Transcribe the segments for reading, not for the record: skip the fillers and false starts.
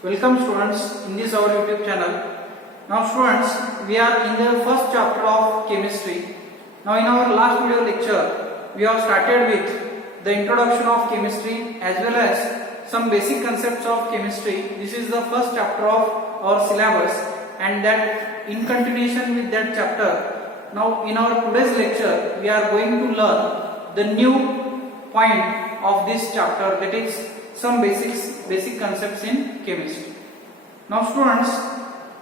Welcome students in this our YouTube channel. Now students, we are in the first chapter of chemistry. Now in our last video lecture, we have started with the introduction of chemistry as well as some basic concepts of chemistry. This is the first chapter of our syllabus, and that in continuation with that chapter, now in our today's lecture, we are going to learn the new point of this chapter, that is some basic concepts in chemistry. Now students,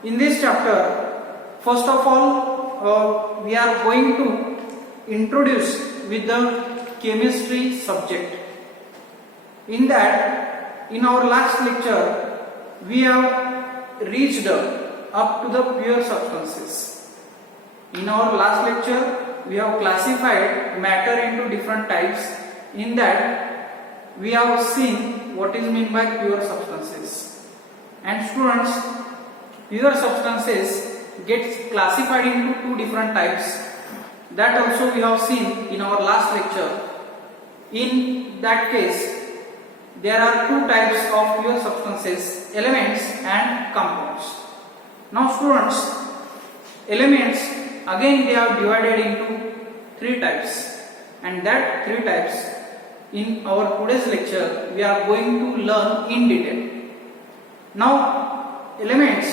in this chapter, first of all, we are going to introduce with the chemistry subject. In that, in our last lecture, we have reached up to the pure substances. In our last lecture, we have classified matter into different types. In that, we have seen what is meant by pure substances. And students, pure substances gets classified into two different types. That also we have seen in our last lecture. In that case, there are two types of pure substances: elements and compounds. Now students, elements again they are divided into three types, and that three types in our today's lecture we are going to learn in detail. Now elements,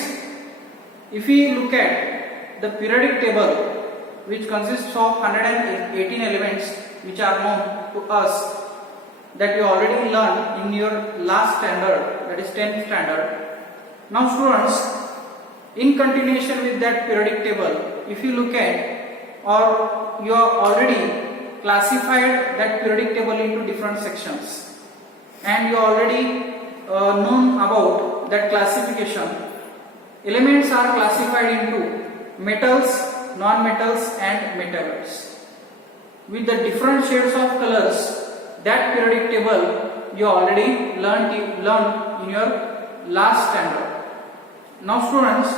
if we look at the periodic table, which consists of 118 elements which are known to us, that you already learned in your last standard, that is 10th standard. Now students, in continuation with that periodic table, if you look at, or you are already classified that periodic table into different sections, and you already known about that classification. Elements are classified into metals, non-metals and metalloids. With the different shades of colors, that periodic table you already learned in your last standard. Now students,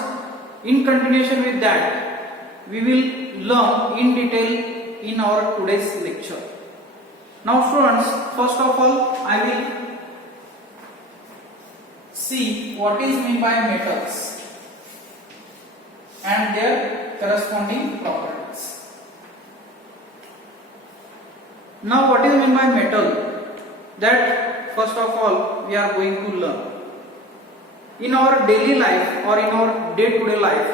in continuation with that, we will learn in detail in our today's lecture. Now students, first of all, I will see what is meant by metals and their corresponding properties. Now what is meant by metal? That first of all we are going to learn. In our daily life or in our day-to-day life,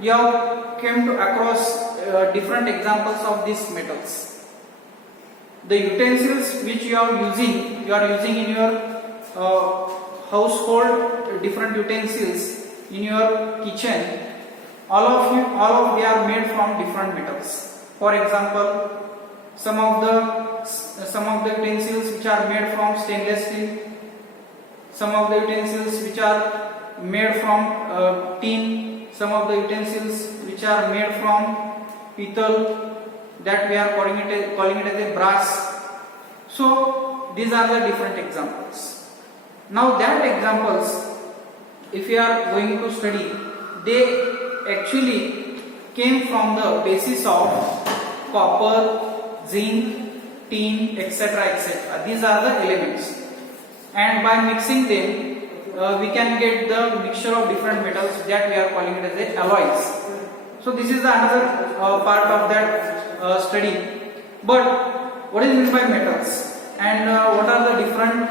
we have came to across different examples of these metals. The utensils which you are using in your household, different utensils in your kitchen. All of they are made from different metals. For example, some of the utensils which are made from stainless steel, some of the utensils which are made from tin, some of the utensils which are made from pittal, that we are calling it as a brass. So these are the different examples. Now that examples, if we are going to study, they actually came from the basis of copper, zinc, tin, etc., etc. These are the elements, and by mixing them we can get the mixture of different metals, that we are calling it as a alloys. So this is another part of that study. But what is meant by metals, and what are the different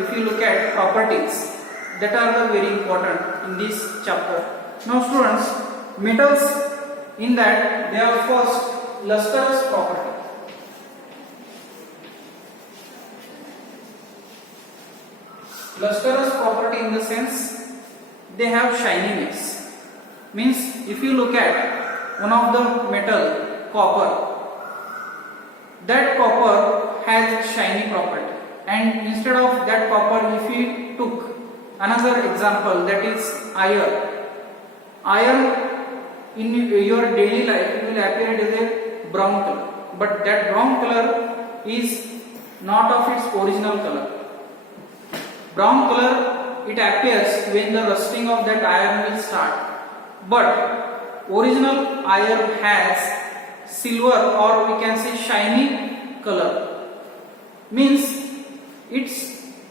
if you look at properties, that are very important in this chapter. Now students, metals, in that they have first lustrous property. Lustrous property in the sense they have shininess. Means if you look at one of the metal, copper, that copper has shiny property, and instead of that copper, if we took another example, that is iron in your daily life it will appear as a brown color, but that brown color is not of its original color. Brown color it appears when the rusting of that iron will start, but original iron has silver, or we can say shiny color. means it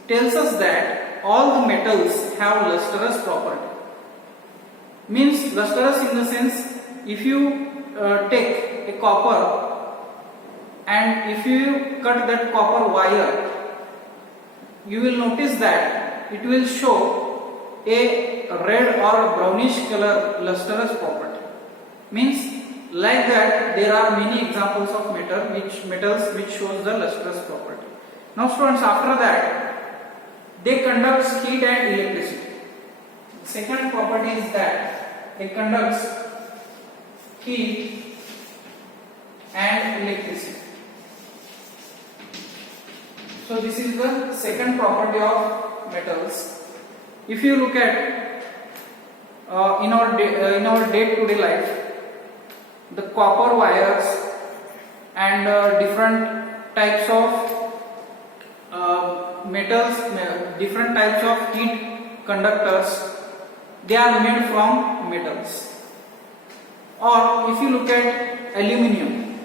tells us that all the metals have lustrous property. Means lustrous in the sense, if you take a copper and if you cut that copper wire, you will notice that it will show a red or brownish color lustrous property. Means like that there are many examples of metals which shows the lustrous property. Now students, after that they conduct heat and electricity. The second property is that they conduct heat and electricity. So this is the second property of metals. If you look at in our day-to-day life, the copper wires and different types of metals, different types of heat conductors, they are made from metals. Or if you look at aluminium,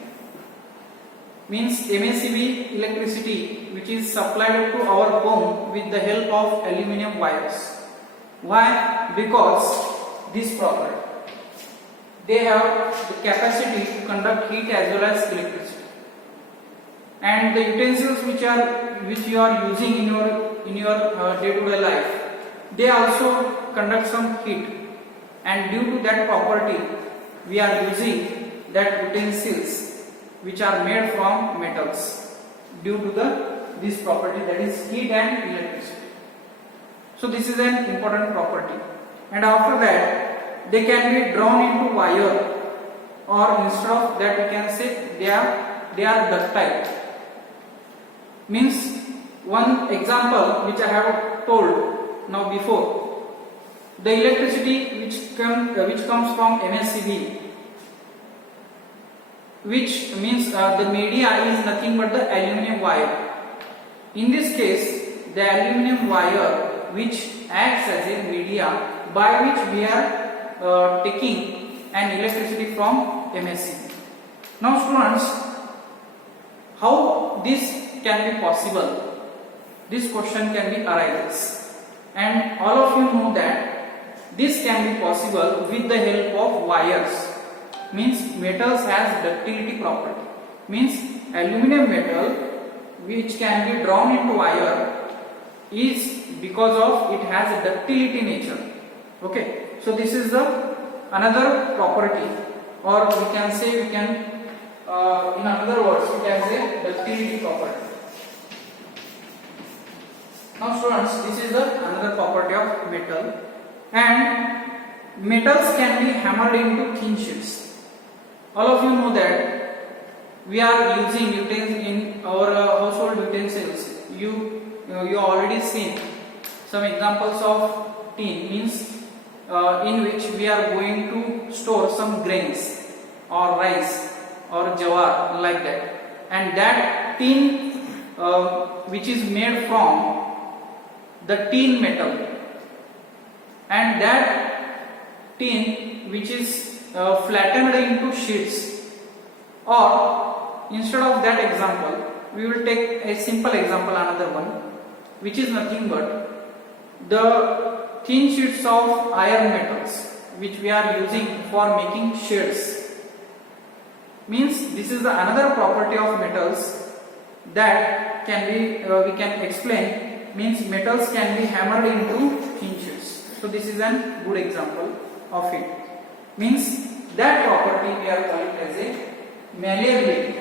means MACB electricity which is supplied to our home with the help of aluminium wires. Why? Because this property, they have the capacity to conduct heat as well as electricity. And the utensils which you are using in your day-to-day life, they also conduct some heat, and due to that property we are using that utensils which are made from metals due to this property, that is heat and electricity. So this is an important property. And after that they can be drawn into wire, or instead of that we can say they are ductile. Means one example which I have told now before, the electricity which comes from MACB, which means the media is nothing but the aluminium wire. In this case, the aluminium wire which acts as a media by which we are taking an electricity from MACB. Now students, how this can be possible? This question can be arises, and all of you know that this can be possible with the help of wires. Means metals has ductility property. Means aluminum metal which can be drawn into wire is because of it has a ductility nature. Okay, so this is the another property, or we can say in another words we can say ductility property. Now students, this is the another property of metal, and metals can be hammered into thin sheets. All of you know that we are using in our household utensils. You already seen some examples of tin, means in which we are going to store some grains or rice or jawar, like that, and that tin which is made from the tin metal, and that tin which is flattened into sheets. Or instead of that example, we will take a simple example, another one, which is nothing but the thin sheets of iron metals which we are using for making shades. Means this is the another property of metals that can be we can explain. Means metals can be hammered into thin sheets. So this is a good example of it. Means that property we are calling as a malleability.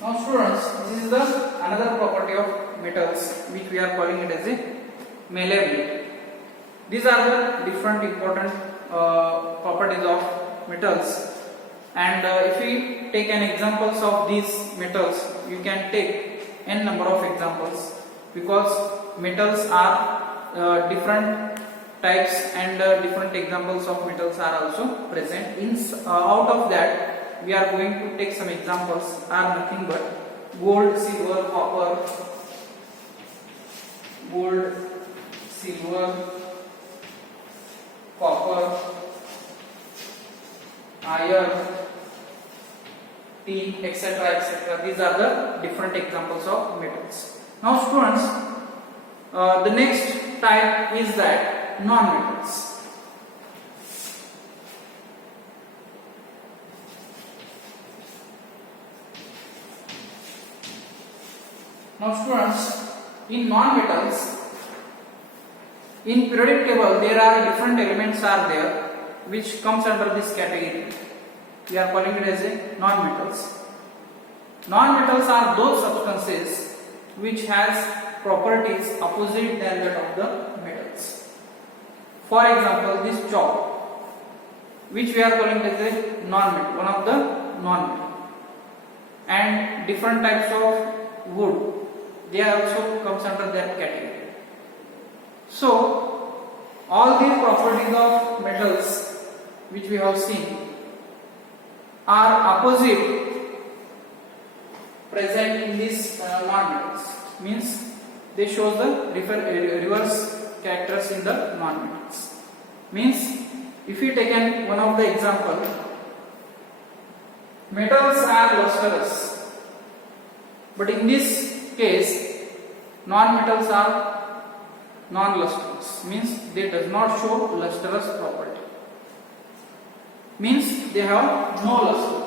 Now students, this is the another property of metals which we are calling it as a malleability. These are the different important properties of metals, and if we take an examples of these metals, you can take n number of examples, because metals are different types, and different examples of metals are also present. Out of that we are going to take some examples are nothing but gold, silver, copper, gold, silver, copper, iron, tin, etc., etc. These are the different examples of metals. Now students, the next type is that non-metals. Now students, in non-metals, in periodic table there are different elements are there which comes under this category. We are calling it as a non-metals. Non-metals are those substances which has properties opposite than that of the metals. For example, this chalk, which we are calling as a non-metal, one of the non-metal, and different types of wood, they also comes under that category. So all these properties of metals which we have seen are opposite present in these non-metals, means they show the reverse characters in the non-metals. Means if we take one of the example, metals are lustrous, but in this case non-metals are non-lustrous, means they does not show lustrous property, means they have no luster.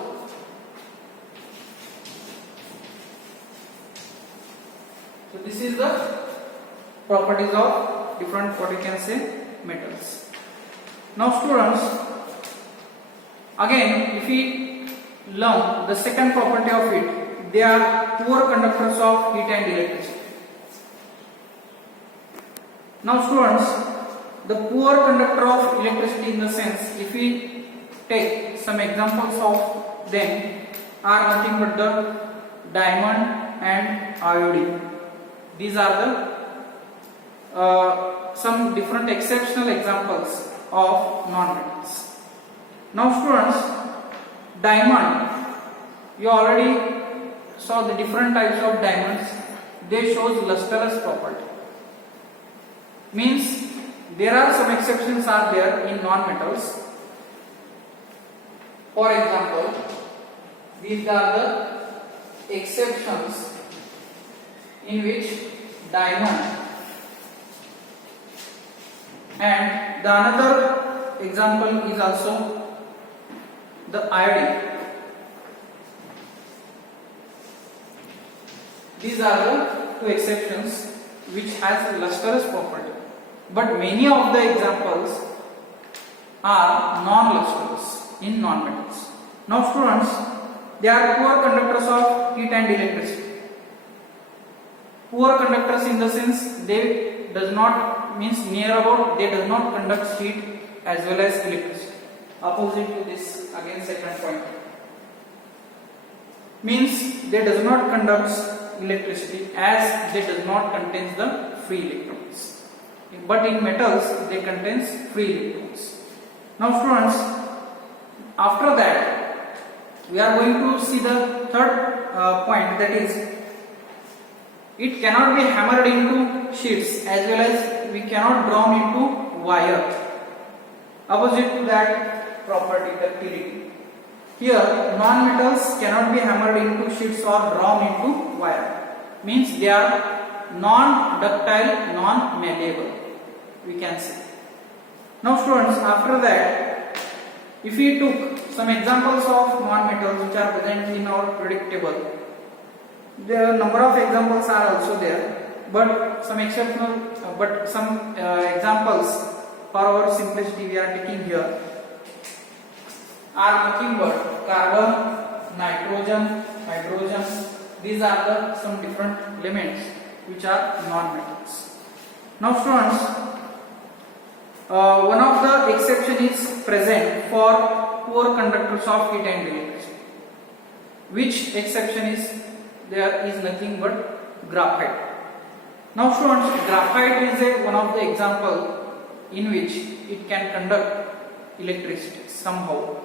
So this is the properties of different, what you can say, metals. Now students, again if we learn the second property of it, they are poor conductors of heat and electricity. Now students, the poor conductor of electricity in the sense, if we take some examples of them, are nothing but the diamond and iodine. These are the some different exceptional examples of non-metals. Now students, diamond, you already saw the different types of diamonds. They shows lustrous property. Means there are some exceptions are there in non-metals. For example, these are the exceptions in which diamond, and the another example is also the iodine. These are the two exceptions which has lustrous property, but many of the examples are non-lustrous in non-metals. Now students, they are poor conductors of heat and electricity. Poor conductors in the sense they does not, means near about, they does not conduct heat as well as electricity. Opposite to this, again second point, means they does not conduct electricity as they does not contains the free electrons. But in metals they contains free electrons. Now students, after that we are going to see the third point, that is it cannot be hammered into sheets as well as we cannot drawn into wire. Opposite to that property, ductility. Here non-metals cannot be hammered into sheets or drawn into wire. Means they are non-ductile, non-malleable, we can say. Now students, after that, if we took some examples of non-metals which are present in our periodic table, the number of examples are also there, but some exceptional, examples for our simplicity we are taking here are nothing but carbon, nitrogen, hydrogen. These are the some different elements which are non-metals. Now students, one of the exception is present for poor conductors of heat and electricity. Which exception is there? Is nothing but graphite. Now students, graphite is one of the example in which it can conduct electricity somehow.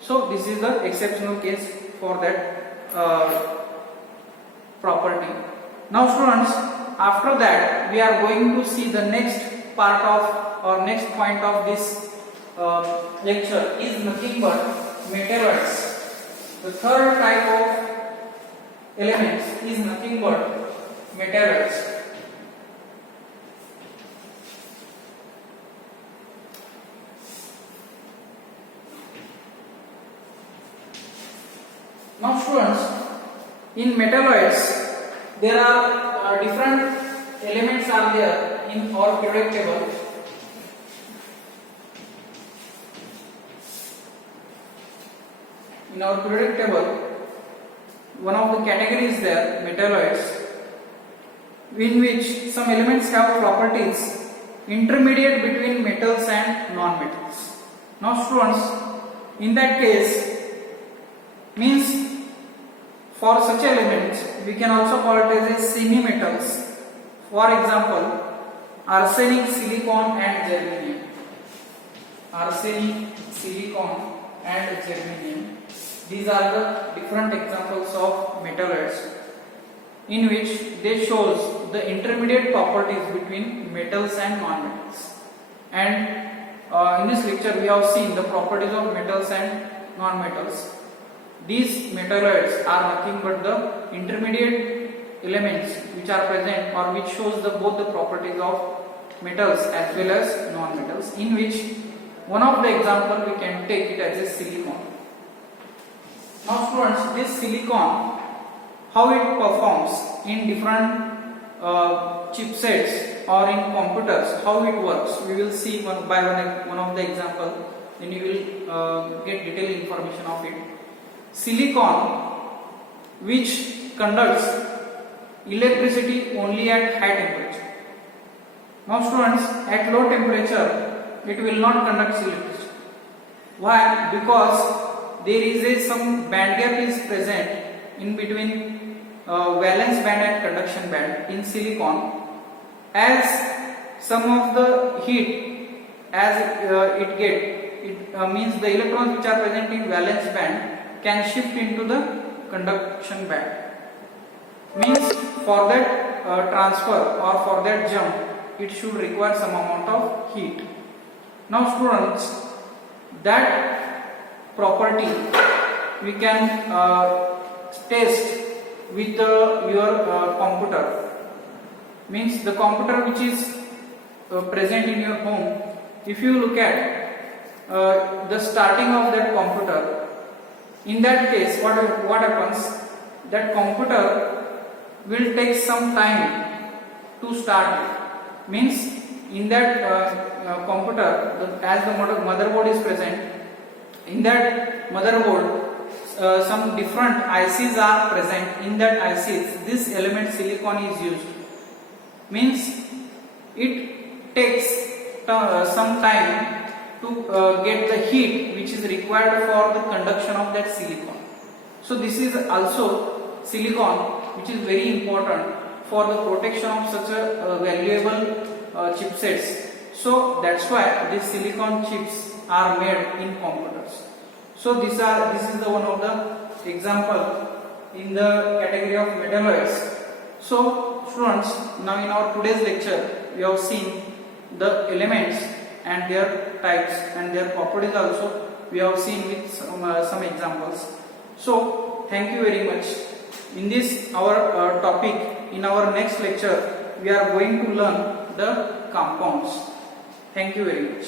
So this is the exceptional case for that property. Now students, after that we are going to see the next part of or next point of this lecture is nothing but metalloids. The third type of elements is nothing but metalloids. Now students, in metalloids there are different elements are there in our periodic table. In our periodic table, one of the categories there, metalloids, in which some elements have properties intermediate between metals and non-metals. Now students, in that case, means for such elements we can also call it as a semi-metals. For example, arsenic, silicon and germanium. Arsenic, silicon and germanium. These are the different examples of metalloids in which they shows the intermediate properties between metals and non-metals. And in this lecture we have seen the properties of metals and non-metals. These metalloids are nothing but the intermediate elements which are present or which shows both the properties of metals as well as non-metals, in which one of the example we can take it as a silicon. Now students, this silicon, how it performs in different chipsets or in computers, how it works, we will see one of the example, then you will get detailed information of it. Silicon, which conducts electricity only at high temperature. Now students, at low temperature it will not conduct electricity. Why? Because there is some band gap is present in between valence band and conduction band in silicon. As some of the heat means the electrons which are present in valence band can shift into the conduction band. Means for that transfer or for that jump, it should require some amount of heat. Now students, that property we can test with your computer. Means the computer which is present in your home, if you look at the starting of that computer, in that case what happens, that computer will take some time to start it. Means in that computer, as the motherboard is present, in that motherboard some different ICs are present. In that ICs this element silicon is used. Means it takes some time to get the heat which is required for the conduction of that silicon. So this is also silicon which is very important for the protection of such a valuable chipsets. So that's why these silicon chips are made in computers. So this is the one of the example in the category of metalloids. So students, now in our today's lecture we have seen the elements and their types and their properties also we have seen with some examples. So thank you very much. In this our topic, in our next lecture we are going to learn the compounds. Thank you very much.